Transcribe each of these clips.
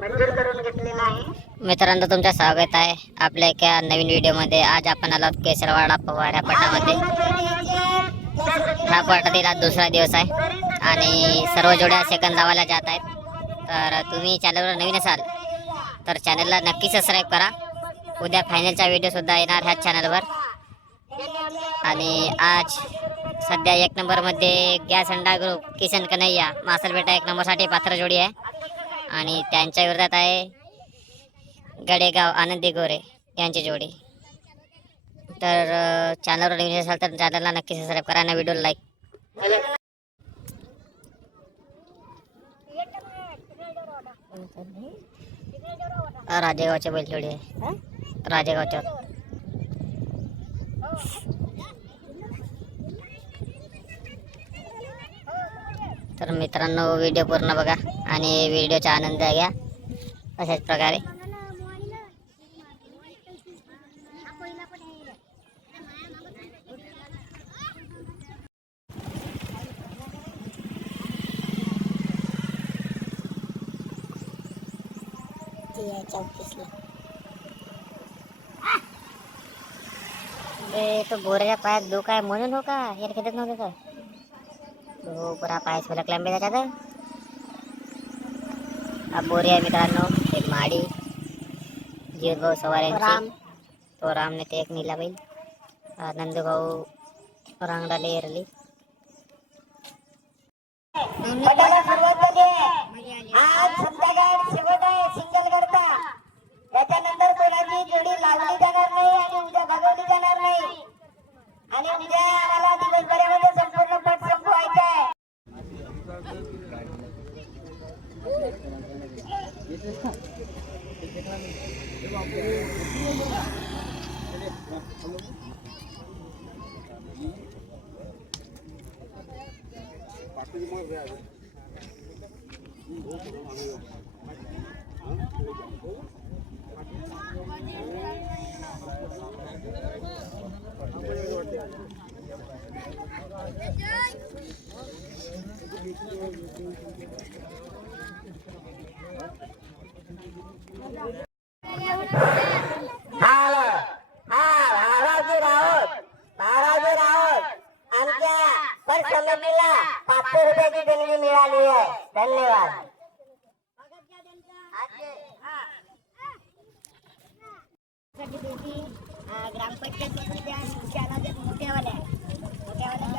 मंजूर करून घेतलेला आहे. मित्रांनो, तुमचं स्वागत आहे आपल्या एका नवीन व्हिडिओमध्ये. आज आपण आलो केसरवाडा पवार या पटामध्ये. ह्या पटातील आज दुसरा दिवस आहे आणि सर्व जोड्या सेकंद लावायला जात आहेत. तर तुम्ही चॅनलवर नवीन असाल तर चॅनलला नक्की सबस्क्राईब करा. उद्या फायनलचा व्हिडिओ सुद्धा येणार ह्याच चॅनलवर. आणि आज सध्या 1 नंबरमध्ये गॅस अंडा ग्रुप किसन कन्हैया मासलबेटा 1 नंबरसाठी पात्र जोडी आहे आणि त्यांच्या विरोधात आहे गडेगाव आनंदी गोरे यांची जोडी. तर चॅनलवर नवीन असाल तर चॅनलला नक्की सबस्क्राईब करा आणि व्हिडिओला लाईक. राजेगावच्या बैलजोडी आहे, राजेगावच्या. तर मित्रांनो, व्हिडिओ पूर्ण बघा आणि व्हिडिओचा आनंद घ्या. अशाच प्रकारे तो बोऱ्याच्या पायात दुख आहे म्हणून हो का यार खेळत नव्हते का? तो पुरा पाय सुलकला आंबे त्याच्यात. हा बोरी आहे मित्रांनो, एक माडी जीवभाऊ सवार यांची. तो रामने ते एक नीला बैल, नंदूभाऊ रांगडाले एरली. पटाला सुरुवात झाली आहे. आज संध्याकाळ शेवट आहे सिंगल करता. त्याच्यानंतर कोणाची जोडी लावली जाणार नाही आणि उद्या बघवली जाणार नाही. आणि उद्या आम्हाला दिवसभरामध्ये संपूर्ण पट संपवायचा आहे. ₹500 देणगी मिळाली आहे. धन्यवाद. ग्रामपंचायतीच्या मोठ्यावाल्या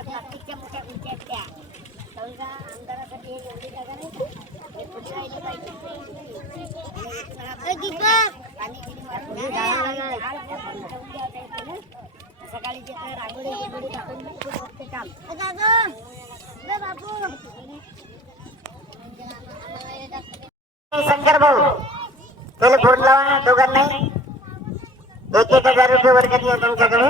प्लास्टिकच्या मोठ्या खुर्च्या आहेत त्या. समजा आमदारासाठी एवढी जागा नाही सकाळी तिथे रांगोळी टाकून काम. शंकर भाऊ त्याला फोन लावा दोघांना. 1,000 रुपये वर्गणी आहे तुमच्याकडे.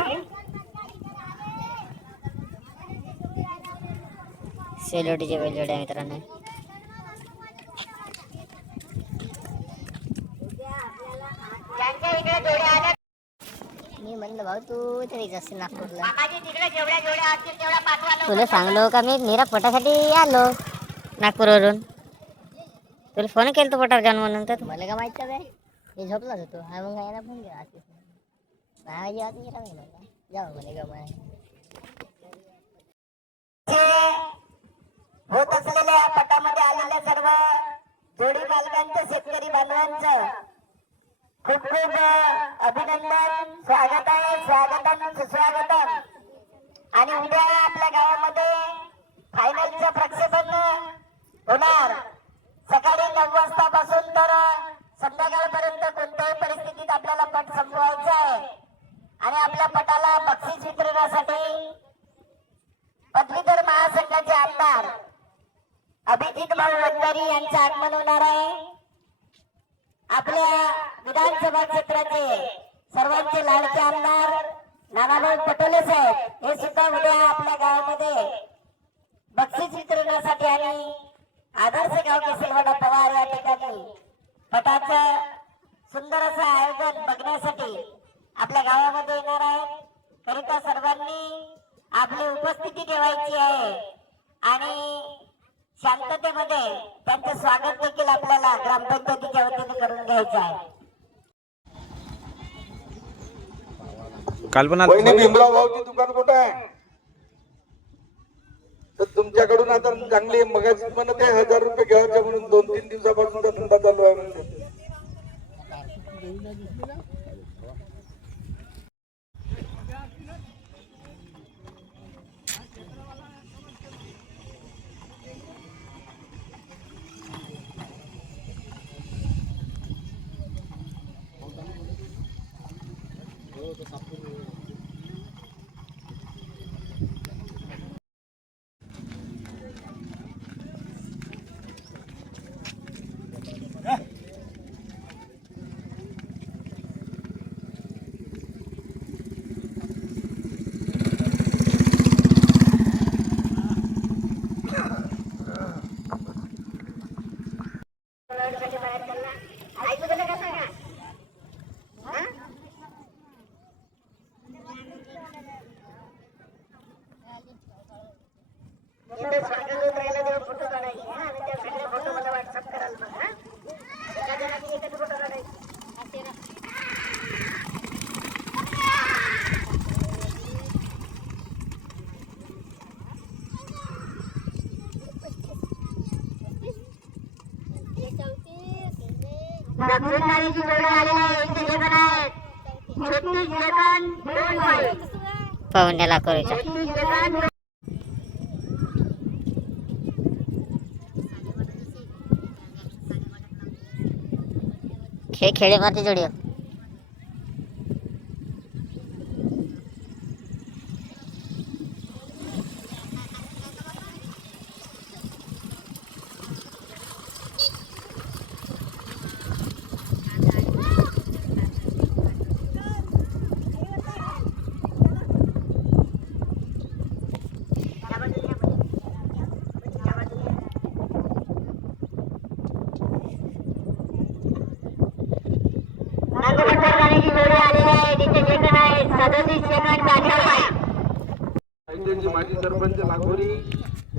सेलोटीचे बैलजोडी आहे मित्रांनो. मी म्हणलं भाऊ तू तरी जास्त नागपूरला. तुला सांगलो का मी मीरा पटासाठी आलो नागपूरवरून. तुला फोन केला तो पटावर जाऊन म्हणून. तर मला का माहित आहे मी झोपलाच होतो. हा मग यायला फोन केला जाऊ म्हणे ग. होत असलेल्या पटामध्ये आलेल्या सर्व जोडी मालकांचं, शेतकरी बांधवांचं खूप खूप अभिनंदन. स्वागत आहे, स्वागतम सुस्वागतम. आणि उद्या आपल्या गावामध्ये फायनलचं प्रक्षेपण होणार सकाळी 9 वाजतापासून तर संध्याकाळपर्यंत. कोणत्याही परिस्थितीत आपल्याला पट संपवायचा आहे आणि आपल्या पटाला बक्षीस वितरणासाठी पदवीधर महासंघाचे आमदार अभिजित भाऊ वंजारी यांचं आगमन होणार आहे. आपल्या विधानसभा क्षेत्राचे सर्वांचे लाडके आमदार नानाभाऊ पटोले साहेब हे सुद्धा उद्या आपल्या गावामध्ये बक्षीस वितरणासाठी आणि आदर्श गाव केसरवाडा पवार या ठिकाणी पटाचं सुंदर असं आयोजन बघण्यासाठी आपल्या गावामध्ये येणार आहे. करिता सर्वांनी आपली उपस्थिती ठेवायची आहे आणि शांततेमध्ये त्यांचं स्वागत देखील आपल्याला ग्रामपंचायतीच्या वतीने घ्यायचा आहे. कल्पना वहिनी भीमराव भाऊची दुकान कुठं आहे? तर तुमच्याकडून आता चांगली मगाची म्हणत आहे 1000 रुपये घ्यायचे म्हणून 2-3 दिवसापासून धंदा चालू आहे म्हणजे. पाहुण्याला करूच्या खेळे मारते जोडी माजी सरपंच लागोरी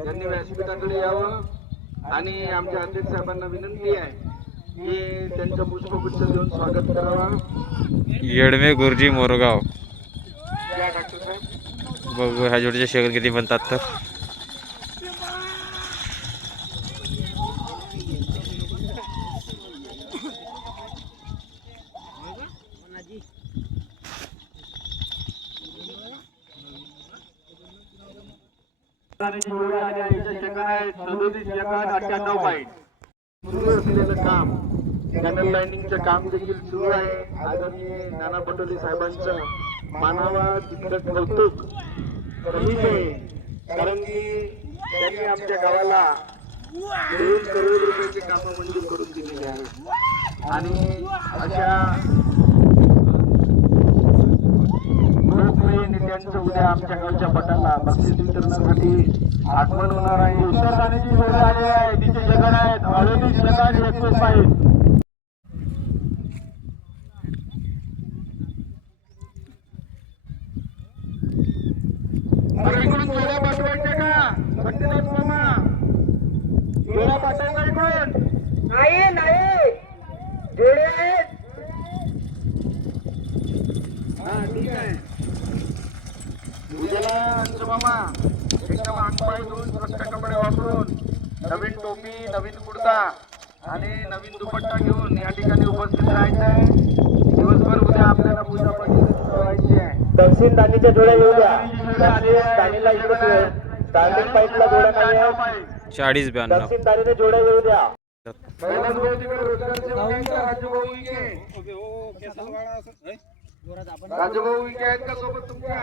यांनी व्यासपीठाकडे यावं आणि आमच्या अध्यक्ष साहेबांना विनंती आहे की त्यांचं पुष्पगुच्छ देऊन स्वागत करावं. येडमे गुरुजी मोरगाव. या डॉक्टर साहेब. बघू ह्या जोडीचे शेकंद किती बनतात तर. काम कॅनल लाईनिंगचं काम देखील सुरू आहे. आदरणीय नाना पटोले साहेबांचं मानावा तितकं कौतुक कमीच आहे, कारण की त्यांनी आमच्या गावाला 2 करोड रुपयाचे कामं मंजूर करून दिलेले आहेत आणि अशा लोकप्रिय नेत्यांचं उद्या आमच्या गावच्या पटाला बक्षीस वितरणासाठी आगमन होणार आहे. उत्तर जाण्याची वेळ आली आहे. तिचे जगण आहेत 38 जगात 21 आहेत. इकडून जोड्या पाठवायच्या का भट्टीनाथ मामा? जोड्या पाठवायचा इकडून? नाही जोडे आहेत. हा ठीक आहे. उद्याला अंशु मामा एकदम अंगपाय धुवून स्वच्छ कपडे वापरून नवीन टोपी नवीन कुर्ता आणि नवीन दुपट्टा घेऊन या ठिकाणी उपस्थित राहायचं आहे. दिवसभर उद्या आपल्याला पूजा करायची आहे. दक्षिण दानीच्या जोड्या येऊ द्या. दानीला इकडे स्टार्टिंग पाईपला जोड्या नाही आहेत. 40-92. दक्षिण दानीने जोड्या येऊ द्या. राजूभाऊ विखे आहेत का सोबत तुमच्या?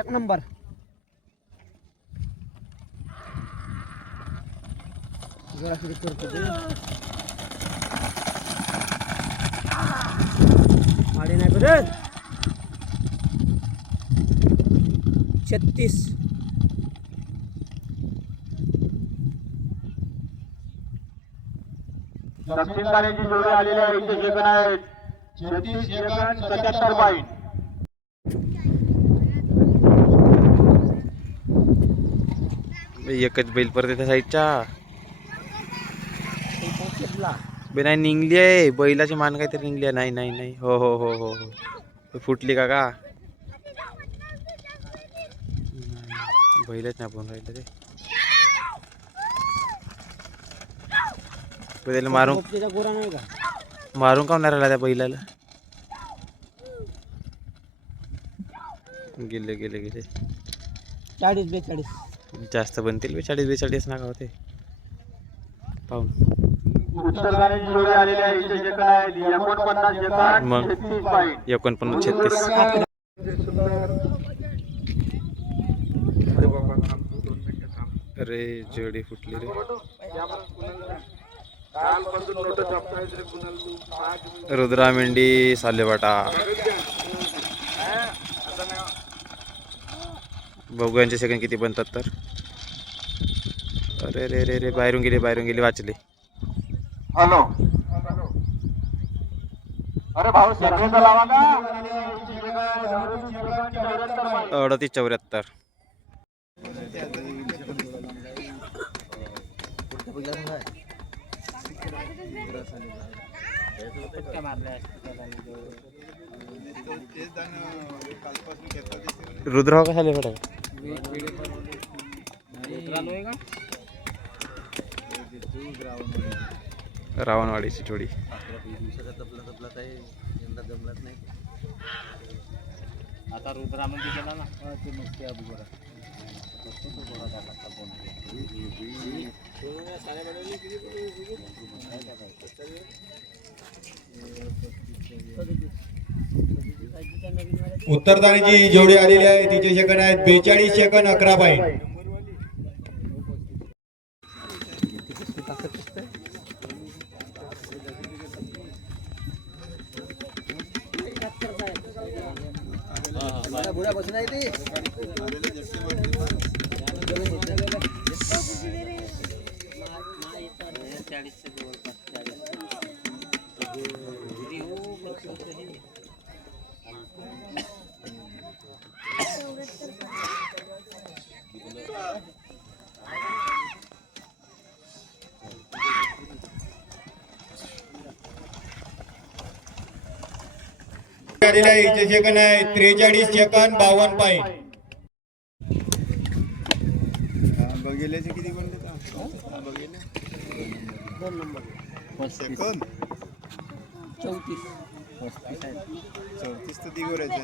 एक नंबर. जोडा सुरू करतो ते. आडे नाही बरं. 36. दक्षिण दानीची जोडी आलेली आहे. इथे जगन आहेत 36 जगन 77 बाईट. एकच बैल परत त्या साईडच्या ते पोकेटला बे नाही निघली आहे बैलाची मान काहीतरी निघली आहे. नाही नाही नाही हो हो हो हो हो फुटली का का बैलच नाही आपण राहिलं ते त्याला मारून पोपटीचा गोरा नाही का मारून का नाही राहिला त्या बैलाला. गेले गेले गेले 40-42 जास्त बनतील 40-42 नाका होते पाहून उत्तरदानी जोडी आलेले आहे. इथे जे काय आहे, 49 एकात मग 36 पॉईंट. 49-36 अरे जोडी फुटली रे. कालपासून नोट छापतायत रे कुणाल तू. 5 रुद्रा मेंढी सालेवाटा बघू यांचे सेकंड किती बनतात तर. अरे रे रे रे बाहेरून गेली वाचले. हॅलो अरे भाऊ सर्वेचा लावा का 38-74 रुद्राव का झाले बेटा रावणवाडीची जोडी आता रुद्रामध्ये गेला ना ते मस्त अबुरा उत्तरदानीची जोडी आलेली आहे. तिचे सेकंड आहेत 42 सेकंद 11 पॉईंट. आलेली आहे. हिचे सेकंड आहे 43 सेकंद 52 पॉईंट. बघेल्याचे किती बनले बघेले 2 नंबर 34 तर दिगोऱ्याचे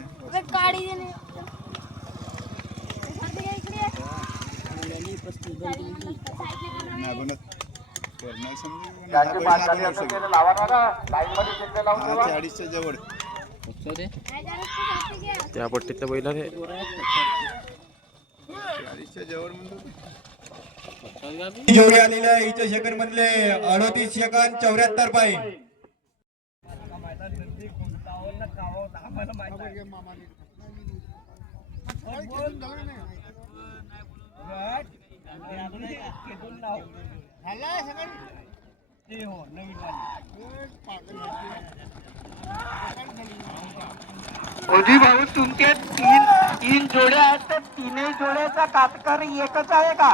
नाही बनत करणार समजून ज्याची पाच झाली असेल त्याला लावा ना लाईन मध्ये चिठ्ठ्या लावून ठेवा. 40च्या जवळ त्या पट्टीतल्या बैला रे 40च्या जवळ म्हणतो. जोडी आलेली आहे. हिचे सेकंड मधले 38 सेकंद 74 पॉईंट. ओजी भाऊ तुमचे तीन जोड्या आहेत तर तीनही जोड्याचा कातकर एकच आहे का?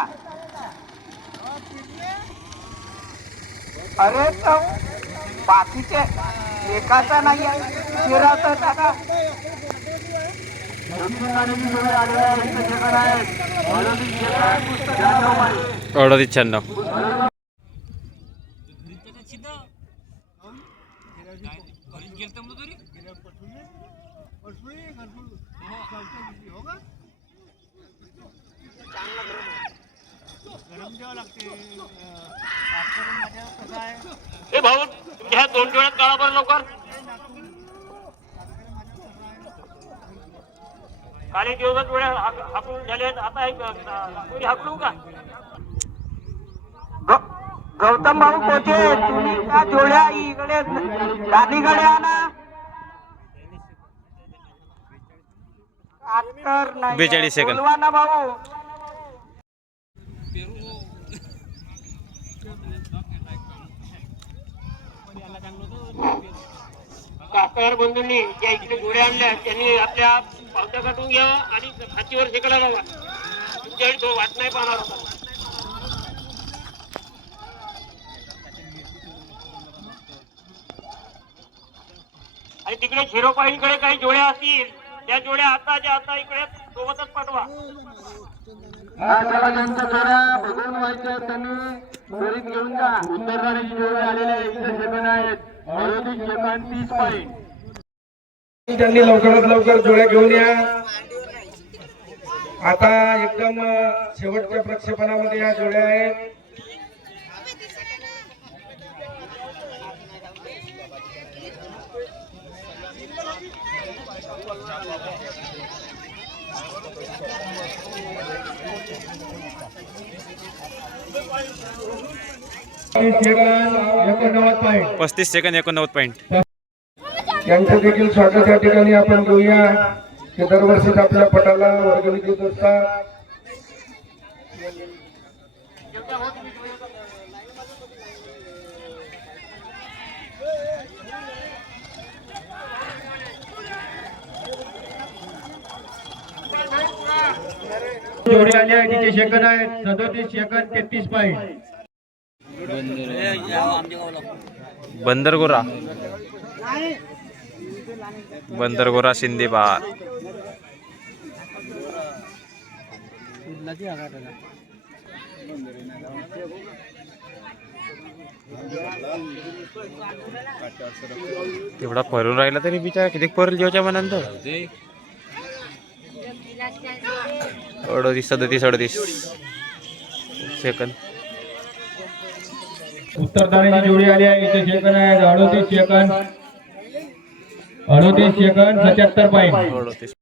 अरे तर बाकीचे एकाचा नाही आहे शिराचा का? 38-96 ए भाऊ ह्या 2 जोड्यात काढा बरं लवकर. खाली दिवसात जोड्या हाकलून झाले आता कोणी हाकलू का? गौतम भाऊ कोचे तुम्ही त्या जोड्या इकडे दादीकडे आणा. कातकर नाही 42 सेकंद. बोलवा ना भाऊ. कास्तकार बंधूंनी ज्या इकडे जोड्या आणल्या त्यांनी आपल्या पावत्या काढून घ्या आणि खाचीवर शेकायला लावा. तुमच्याकडे तो वाट नाही पाहणार होता. आणि तिकडे झिरोपाईंकडे काही जोड्या असतील त्या जोड्या आताच्या आता इकडे सोबतच पाठवा. हा चला त्यांच्या जोड्या बघून व्हायच्या त्यांनी त्वरित घेऊन जा. उत्तरदाराची जोड्या आलेल्या आहे 21 सेकंद आहेत. 38 सेकंद 30 पॉईंट. त्यांनी लवकरात लवकर जोड्या घेऊन या. आता एकदम शेवटच्या प्रक्षेपणामध्ये या जोड्या आहेत. Point 35 second 89 point. यांचं देखील स्वागत या ठिकाणी आपण घेऊया. ते दरवर्षीच आपल्या पटाला वर्गणी देत असतात. जोडी आली आहे तिचे सेकंद आहेत 37 सेकंद 33 पॉईंट. बंदरगोरा बंदरगोरा शिंदेबाद. एवढा परून राहिला तरी बिचारा किती परल जेवच्या मनांतर 38 सेकंद. उत्तरदाराची जोडी आली आहे इथे सेकंद आहे 38 सेकंद 77 पॉईंट. 38